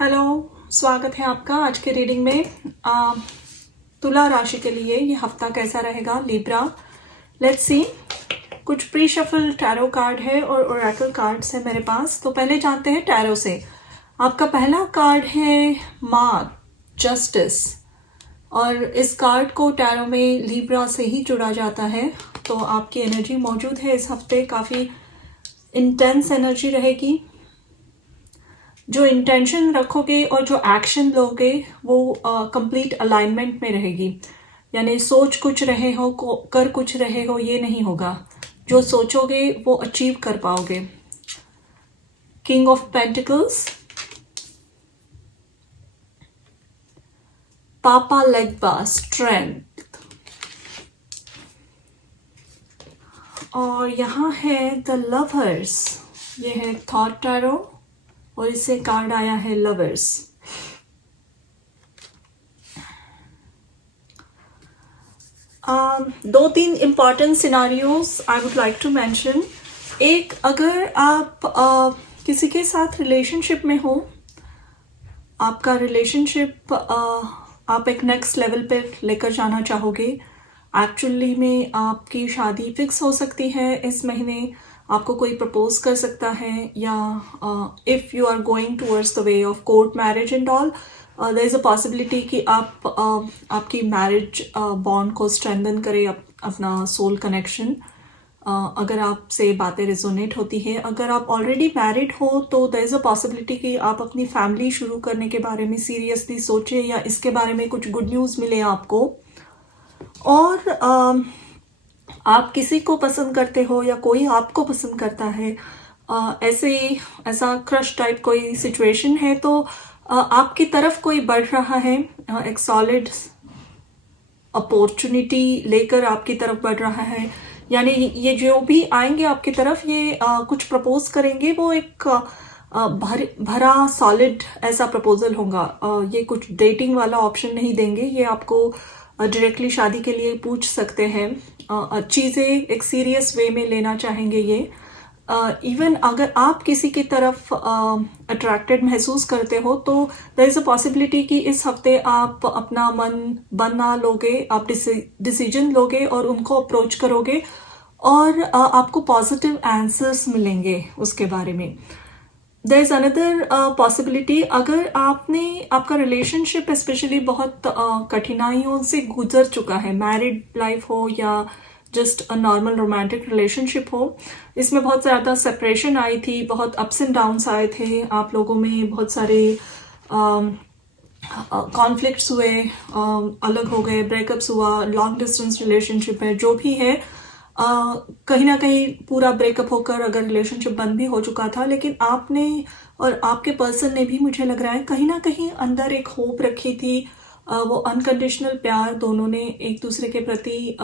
Hello, स्वागत है आपका आज के रीडिंग में। तुला राशि के लिए ये हफ्ता कैसा रहेगा लिब्रा। Let's see. कुछ प्री शफल टैरो कार्ड है और ओरेकल कार्ड्स है मेरे पास। तो पहले जानते हैं टैरो से। आपका पहला कार्ड है माँ जस्टिस, और इस कार्ड को टैरो में लिब्रा से ही जुड़ा जाता है। तो आपकी एनर्जी मौजूद है इस हफ्ते, काफ़ी इंटेंस एनर्जी रहेगी। जो इंटेंशन रखोगे और जो एक्शन लोगे वो कंप्लीट अलाइनमेंट में रहेगी। यानी सोच कुछ रहे हो कर कुछ रहे हो ये नहीं होगा। जो सोचोगे वो अचीव कर पाओगे। किंग ऑफ पेंटिकल्स, पापा लेग्बा स्ट्रेंथ, और यहाँ है द लवर्स। ये है थॉट टैरो और इससे कार्ड आया है लवर्स। दो तीन important scenarios I would like to mention. एक, अगर आप किसी के साथ रिलेशनशिप में हो, आपका रिलेशनशिप आप एक नेक्स्ट लेवल पे लेकर जाना चाहोगे। एक्चुअली में आपकी शादी फिक्स हो सकती है इस महीने। आपको कोई प्रपोज कर सकता है, या if you are going towards the way of court marriage and all, there is a possibility कि आप आपकी मैरिज बॉन्ड को स्ट्रेंथन करे, अपना सोल कनेक्शन। अगर आपसे बातें रिजोनेट होती है। अगर आप ऑलरेडी मैरिड हो तो देयर इज़ अ पॉसिबिलिटी कि आप अपनी फैमिली शुरू करने के बारे में सीरियसली सोचें, या इसके बारे में कुछ गुड न्यूज़ मिले आपको। और आप किसी को पसंद करते हो या कोई आपको पसंद करता है, ऐसा क्रश टाइप कोई सिचुएशन है, तो आपकी तरफ कोई बढ़ रहा है, एक सॉलिड अपॉर्चुनिटी लेकर आपकी तरफ बढ़ रहा है। यानी ये जो भी आएंगे आपकी तरफ, ये कुछ प्रपोज करेंगे, वो एक भरा सॉलिड ऐसा प्रपोजल होगा। ये कुछ डेटिंग वाला ऑप्शन नहीं देंगे, ये आपको डायरेक्टली शादी के लिए पूछ सकते हैं। चीज़ें एक सीरियस वे में लेना चाहेंगे ये। इवन अगर आप किसी की तरफ अट्रैक्टेड महसूस करते हो, तो देयर इज़ अ पॉसिबिलिटी कि इस हफ्ते आप अपना मन बना लोगे, आप डिसीजन लोगे और उनको अप्रोच करोगे, और आपको पॉजिटिव आंसर्स मिलेंगे उसके बारे में। देयर इज़ अनदर पॉसिबिलिटी, अगर आपका रिलेशनशिप स्पेशली बहुत कठिनाइयों से गुजर चुका है, मैरिड लाइफ हो या just a normal romantic relationship हो, इसमें बहुत ज़्यादा सेपरेशन आई थी, बहुत अप्स एंड डाउन्स आए थे आप लोगों में, बहुत सारे कॉन्फ्लिक्ट्स हुए, अलग हो गए, ब्रेकअप्स हुआ, लॉन्ग डिस्टेंस रिलेशनशिप है, जो भी है, कहीं ना कहीं पूरा ब्रेकअप होकर अगर रिलेशनशिप बंद भी हो चुका था, लेकिन आपने और आपके पर्सन ने भी, मुझे लग रहा है, कहीं ना कहीं अंदर एक होप रखी थी। वो अनकंडीशनल प्यार दोनों ने एक दूसरे के प्रति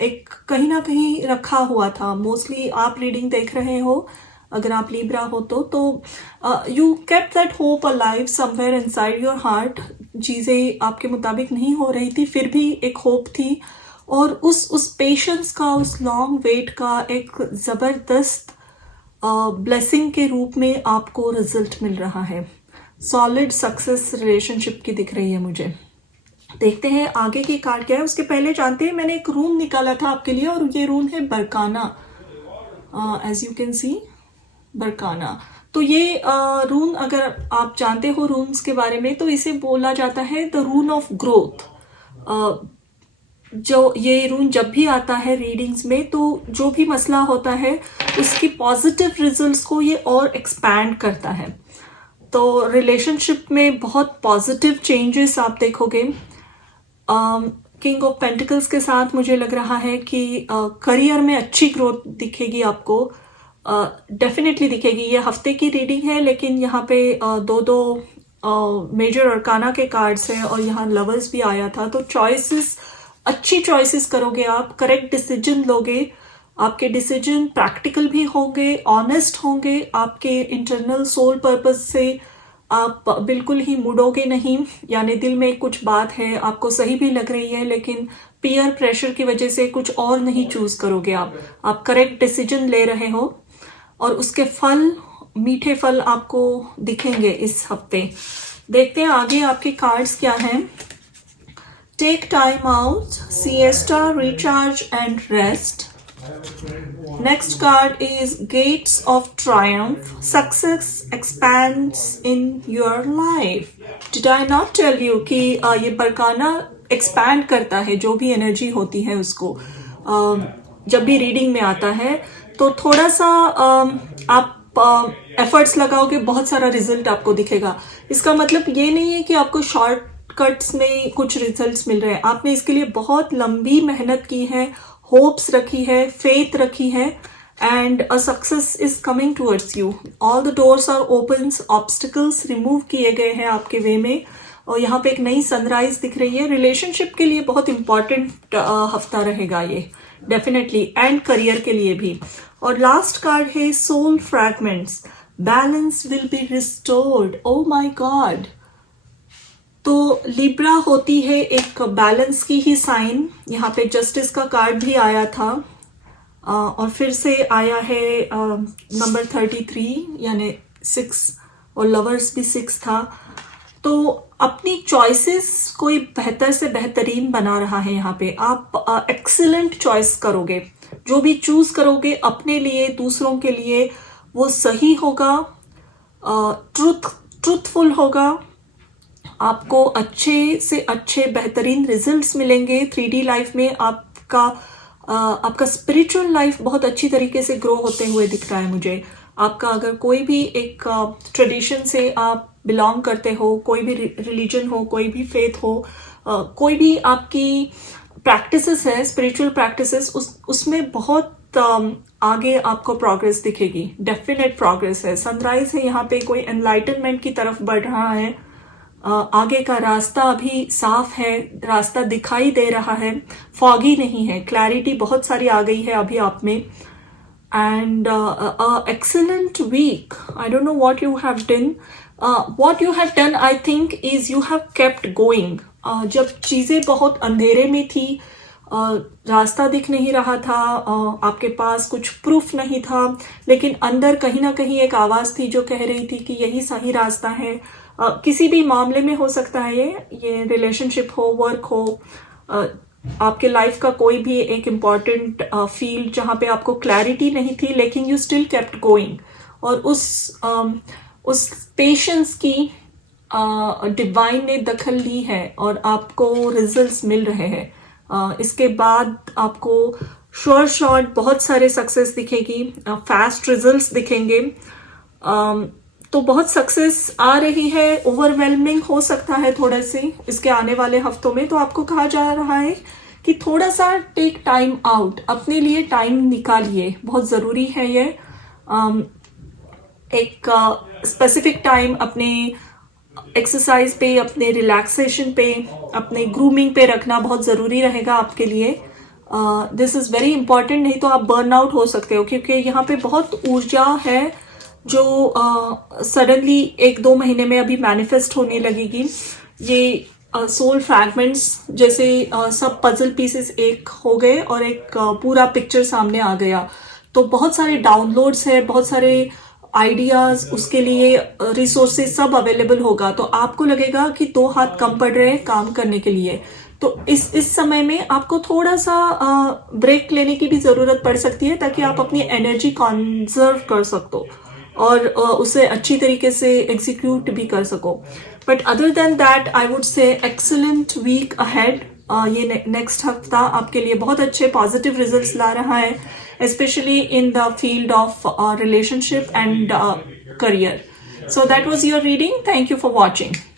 एक कहीं ना कहीं रखा हुआ था। मोस्टली आप रीडिंग देख रहे हो, अगर आप लिब्रा हो तो you kept that hope alive somewhere inside your heart. चीज़ें आपके मुताबिक नहीं हो रही थी, फिर भी एक होप थी, और उस पेशेंस का, उस लॉन्ग वेट का एक ज़बरदस्त ब्लेसिंग के रूप में आपको रिजल्ट मिल रहा है। सॉलिड सक्सेस रिलेशनशिप की दिख रही है मुझे। देखते हैं आगे की कार्ड क्या है। उसके पहले जानते हैं, मैंने एक रून निकाला था आपके लिए, और ये रून है Berkana. As you can see, Berkana. तो ये रून, अगर आप जानते हो रून्स के बारे में, तो इसे बोला जाता है द रून ऑफ ग्रोथ। जो ये रून जब भी आता है रीडिंग्स में, तो जो भी मसला होता है उसकी पॉजिटिव रिजल्ट्स को ये और एक्सपैंड करता है। तो रिलेशनशिप में बहुत पॉजिटिव चेंजेस आप देखोगे। किंग ऑफ पेंटिकल्स के साथ मुझे लग रहा है कि करियर में अच्छी ग्रोथ दिखेगी आपको, डेफिनेटली दिखेगी। ये हफ्ते की रीडिंग है, लेकिन यहाँ पे दो मेजर अरकाना के कार्ड्स हैं, और यहाँ लवर्स भी आया था। तो चॉइसेस, अच्छी चॉइसेस करोगे आप, करेक्ट डिसीजन लोगे, आपके डिसीजन प्रैक्टिकल भी होंगे, ऑनेस्ट होंगे, आपके इंटरनल सोल पर्पस से आप बिल्कुल ही मुड़ोगे नहीं। यानी दिल में कुछ बात है, आपको सही भी लग रही है, लेकिन पीयर प्रेशर की वजह से कुछ और नहीं चूज करोगे। आप करेक्ट डिसीजन ले रहे हो, और उसके फल मीठे फल आपको दिखेंगे इस हफ्ते। देखते हैं आगे आपके कार्ड्स क्या हैं। Take time out, siesta, recharge and rest. Next card is Gates of Triumph. Success expands in your life. Did I not tell you कि ये बरकाना एक्सपैंड करता है, जो भी एनर्जी होती है उसको जब भी रीडिंग में आता है तो थोड़ा सा आप एफर्ट्स लगाओगे, बहुत सारा रिजल्ट आपको दिखेगा। इसका मतलब ये नहीं है कि आपको शॉर्टकट्स में कुछ रिजल्ट्स मिल रहे हैं। आपने इसके लिए बहुत लंबी मेहनत की है, होप्स रखी है, फेथ रखी है, and a success is coming towards you. All the doors are open, obstacles remove किए गए हैं आपके वे में, और यहाँ पे एक नई सनराइज दिख रही है। रिलेशनशिप के लिए बहुत इंपॉर्टेंट हफ्ता रहेगा ये डेफिनेटली, एंड करियर के लिए भी। और लास्ट कार्ड है soul fragments, balance will be restored. Oh my god, तो लिब्रा होती है एक बैलेंस की ही साइन। यहाँ पे जस्टिस का कार्ड भी आया था, और फिर से आया है नंबर 33 यानी 6, और लवर्स भी 6 था। तो अपनी चॉइसेस कोई बेहतर से बेहतरीन बना रहा है। यहाँ पे आप एक्सीलेंट चॉइस करोगे, जो भी चूज करोगे अपने लिए, दूसरों के लिए, वो सही होगा, ट्रूथफुल होगा, आपको अच्छे से अच्छे बेहतरीन रिजल्ट्स मिलेंगे 3D लाइफ में। आपका स्पिरिचुअल लाइफ बहुत अच्छी तरीके से ग्रो होते हुए दिख रहा है मुझे। आपका अगर कोई भी एक ट्रेडिशन से आप बिलोंग करते हो, कोई भी रिलीजन हो, कोई भी फेथ हो, कोई भी आपकी प्रैक्टिसेस है, स्पिरिचुअल प्रैक्टिसेस, उसमें बहुत आगे आपको प्रोग्रेस दिखेगी, डेफिनेट प्रोग्रेस है। सनराइज है यहाँ पे, कोई एनलाइटनमेंट की तरफ बढ़ रहा है। आगे का रास्ता अभी साफ है, रास्ता दिखाई दे रहा है, फॉगी नहीं है, क्लैरिटी बहुत सारी आ गई है अभी आप में। And excellent week. I don't know what you have done. What you have done, I think, is you have kept going. जब चीजें बहुत अंधेरे में थी, रास्ता दिख नहीं रहा था, आपके पास कुछ प्रूफ नहीं था, लेकिन अंदर कहीं ना कहीं एक आवाज थी जो कह रही थी कि यही सही रास्ता है। किसी भी मामले में हो सकता है ये रिलेशनशिप हो, वर्क हो, आपके लाइफ का कोई भी एक इम्पॉर्टेंट फील्ड जहाँ पे आपको क्लैरिटी नहीं थी, लेकिन यू स्टिल केप्ट गोइंग, और उस पेशेंस की डिवाइन ने दखल ली है और आपको रिजल्ट्स मिल रहे हैं। इसके बाद आपको शॉर्ट बहुत सारे सक्सेस दिखेगी, फास्ट रिजल्ट्स दिखेंगे। तो बहुत सक्सेस आ रही है, ओवरवेलमिंग हो सकता है थोड़े से इसके आने वाले हफ्तों में। तो आपको कहा जा रहा है कि थोड़ा सा टेक टाइम आउट, अपने लिए टाइम निकालिए, बहुत ज़रूरी है ये। एक स्पेसिफिक टाइम अपने एक्सरसाइज पे, अपने रिलैक्सेशन पे, अपने ग्रूमिंग पे रखना बहुत ज़रूरी रहेगा आपके लिए। दिस इज़ वेरी इंपॉर्टेंट, नहीं तो आप बर्न आउट हो सकते हो, क्योंकि यहाँ पे बहुत ऊर्जा है जो सडनली 1-2 महीने में अभी मैनिफेस्ट होने लगेगी। ये सोल फ्रैगमेंट्स जैसे सब पजल पीसेस एक हो गए और एक पूरा पिक्चर सामने आ गया। तो बहुत सारे डाउनलोड्स है, बहुत सारे आइडियाज, उसके लिए रिसोर्सेज सब अवेलेबल होगा। तो आपको लगेगा कि 2 हाथ कम पड़ रहे हैं काम करने के लिए। तो इस समय में आपको थोड़ा सा ब्रेक लेने की भी ज़रूरत पड़ सकती है, ताकि आप अपनी एनर्जी कंजर्व कर सको और उसे अच्छी तरीके से एग्जीक्यूट भी कर सको। But other than that I would say excellent week ahead. ये नेक्स्ट हफ्ता आपके लिए बहुत अच्छे पॉजिटिव रिजल्ट्स ला रहा है, especially in the field of relationship and career. So that was your reading. Thank you for watching.